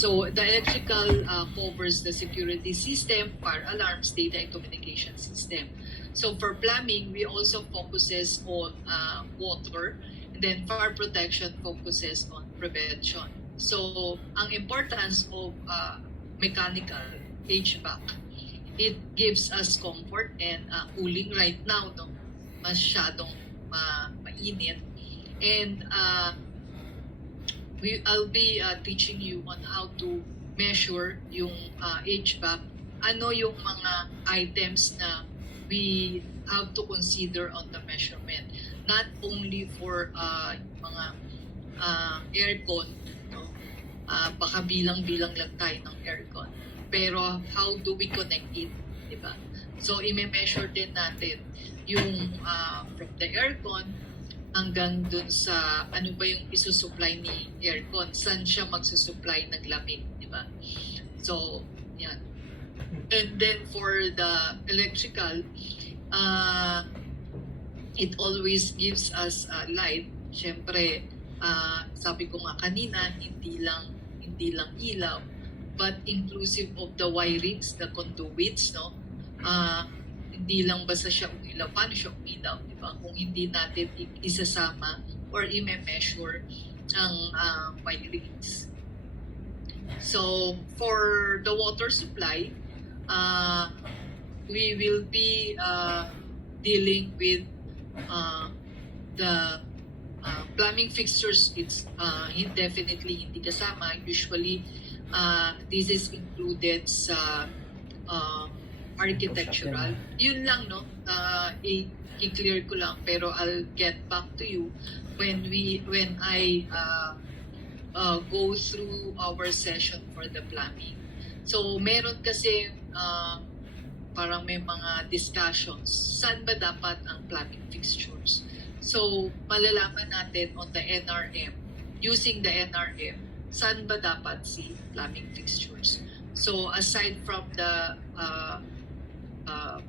So the electrical covers the security system, fire alarms, data and communication system. So for plumbing, we also focuses on water, and then fire protection focuses on prevention. So ang importance of mechanical HVAC, it gives us comfort and cooling right now, no? Masyadong mainit. And I'll be teaching you on how to measure yung HVAC. Ano yung mga items na we have to consider on the measurement. Not only for mga aircon, no? Baka bilang-bilang lang tayo ng aircon. Pero how do we connect it? Diba? So, i-measure din natin yung from the aircon hanggang dun sa ano ba yung isusupply ni aircon, saan siya magsusupply ng lamig, di ba? So, yan. And then for the electrical, it always gives us light. Siyempre, sabi ko nga kanina, hindi lang ilaw, but inclusive of the wirings, the conduits, no? Hindi lang basta siya umilaw. Paano siya umilaw? Diba? Kung hindi natin isasama or i-measure ang wirings. So, for the water supply, we will be dealing with the plumbing fixtures. It's definitely hindi kasama. Usually, this is included sa architectural. Yun lang, no? I-clear ko lang, pero I'll get back to you when I go through our session for the plumbing. So, meron kasi parang may mga discussions. Saan ba dapat ang plumbing fixtures? So, malalaman natin on the NRM, using the NRM, saan ba dapat si plumbing fixtures? So, aside from the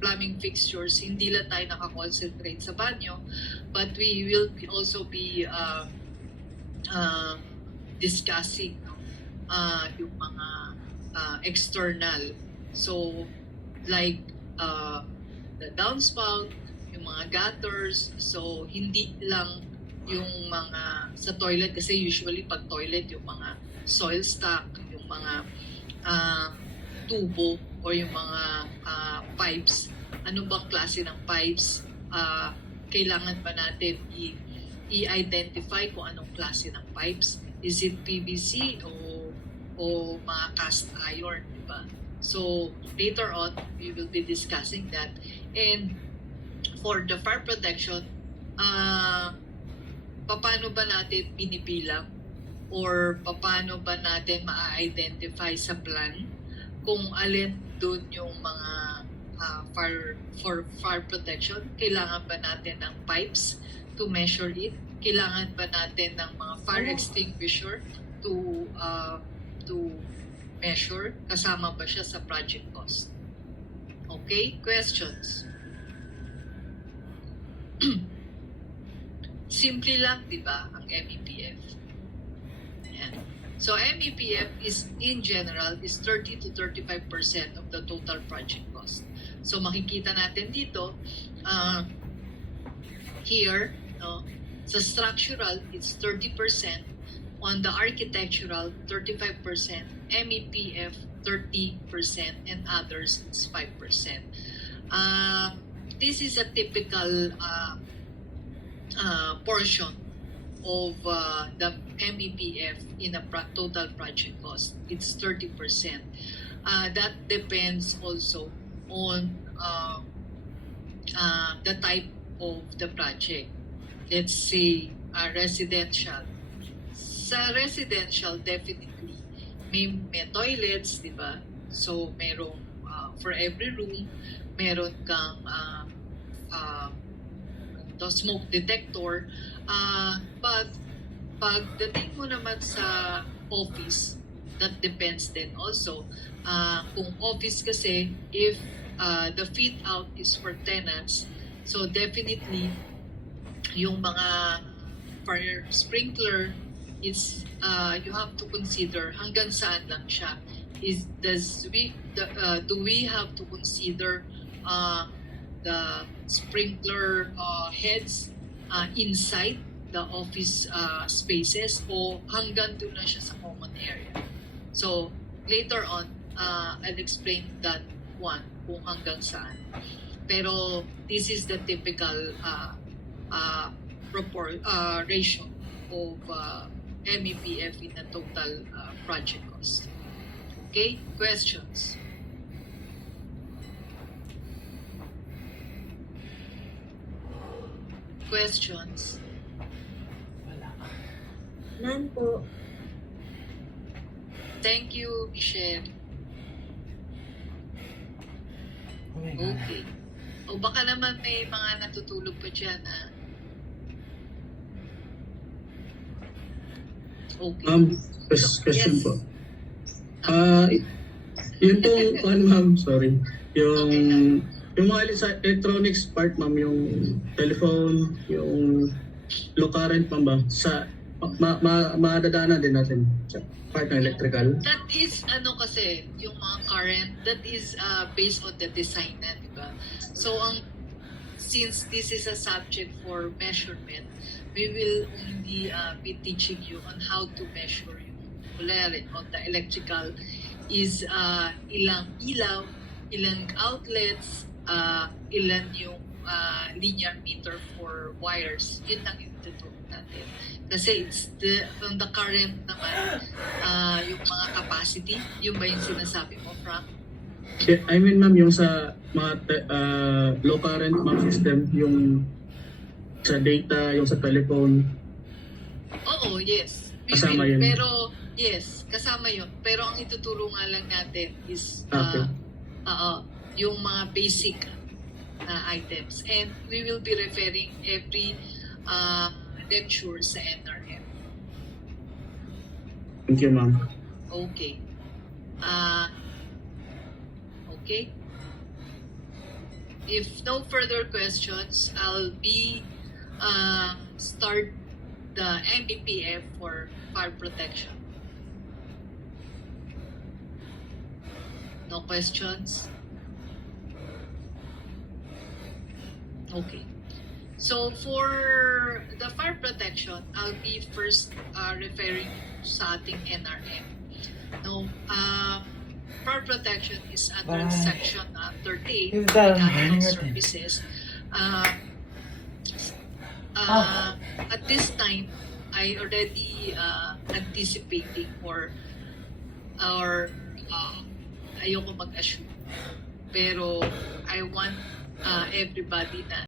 plumbing fixtures, hindi lang tayo nakakonsentrate sa banyo, but we will also be discussing yung mga external. So, like the downspout, yung mga gutters. So, hindi lang yung mga sa toilet, kasi usually pag toilet, yung mga soil stock, yung mga tubo, or yung mga pipes. Ano bang klase ng pipes? Kailangan ba natin i-identify kung anong klase ng pipes? Is it PVC o mga cast iron, diba? So, later on, we will be discussing that. And for the fire protection, paano ba natin pinipilang or paano ba natin ma-identify sa plan kung alin doon yung mga for fire protection? Kailangan ba natin ng pipes to measure it? Kailangan ba natin ng mga fire extinguisher to measure? Kasama ba siya sa project cost? Okay? Questions? Simple lang, di ba, ang MEPF? Ayan. So, MEPF is, in general, is 30 to 35% of the total project cost. So, makikita natin dito, here, no, sa structural, it's 30%. On the architectural, 35%. MEPF, 30%. And others, it's 5%. This is a typical portion of the MEPF in a total project cost. It's 30%. That depends also on the type of the project. Let's say residential. Sa residential, definitely may toilets, di ba? So, merong for every room, meron kang smoke detector. But pagdating mo naman sa office, that depends then also. Kung office kasi, if the fit out is for tenants, so definitely yung mga fire sprinkler, it's you have to consider hanggang saan lang siya. Do we have to consider the sprinkler heads inside the office spaces o hanggang doon lang siya sa common area? So later on, I'll explain that one kung hanggang saan. Pero this is the typical ratio of MEPF in the total project cost. Okay, questions? Questions? None po. Thank you, Michelle. Oh my God. Okay. O baka naman may mga natutulog pa dyan, ah. Okay. Question Yes. po. Yun pong, ma'am, sorry. Yung mga electronics part, ma'am, yung telephone, yung low current, ma'am ba, sa, madadaanan din natin sa part ng electrical. That is, kasi, yung mga current, that is based on the design na, di ba? So, since this is a subject for measurement, we will only be teaching you on how to measure yung kunyari, on the electrical is ilang ilaw, ilang outlets, ilan yung linear meter for wires. Yun lang yung tuturo natin. Kasi on the current naman, yung mga capacity, yung ba yung sinasabi mo, Frank? I mean, ma'am, yung sa mga low current, ma'am, system, yung sa data, yung sa telephone. Oo, yes. We Kasama will. yun. Pero, yes, kasama yun. Pero ang ituturo nga lang natin is Okay. yung mga basic items. And we will be referring every lecture sa NRM. Thank you, ma'am. Okay. Okay. If no further questions, I'll be start the MBPF for fire protection. No questions? Okay. So for the fire protection, I'll be first referring sa ating NRM. No, fire protection is under Bye. section 38 Yung dalawa, mechanical natin. services. At this time, I already anticipating or ayoko mag-assume. Pero I want everybody na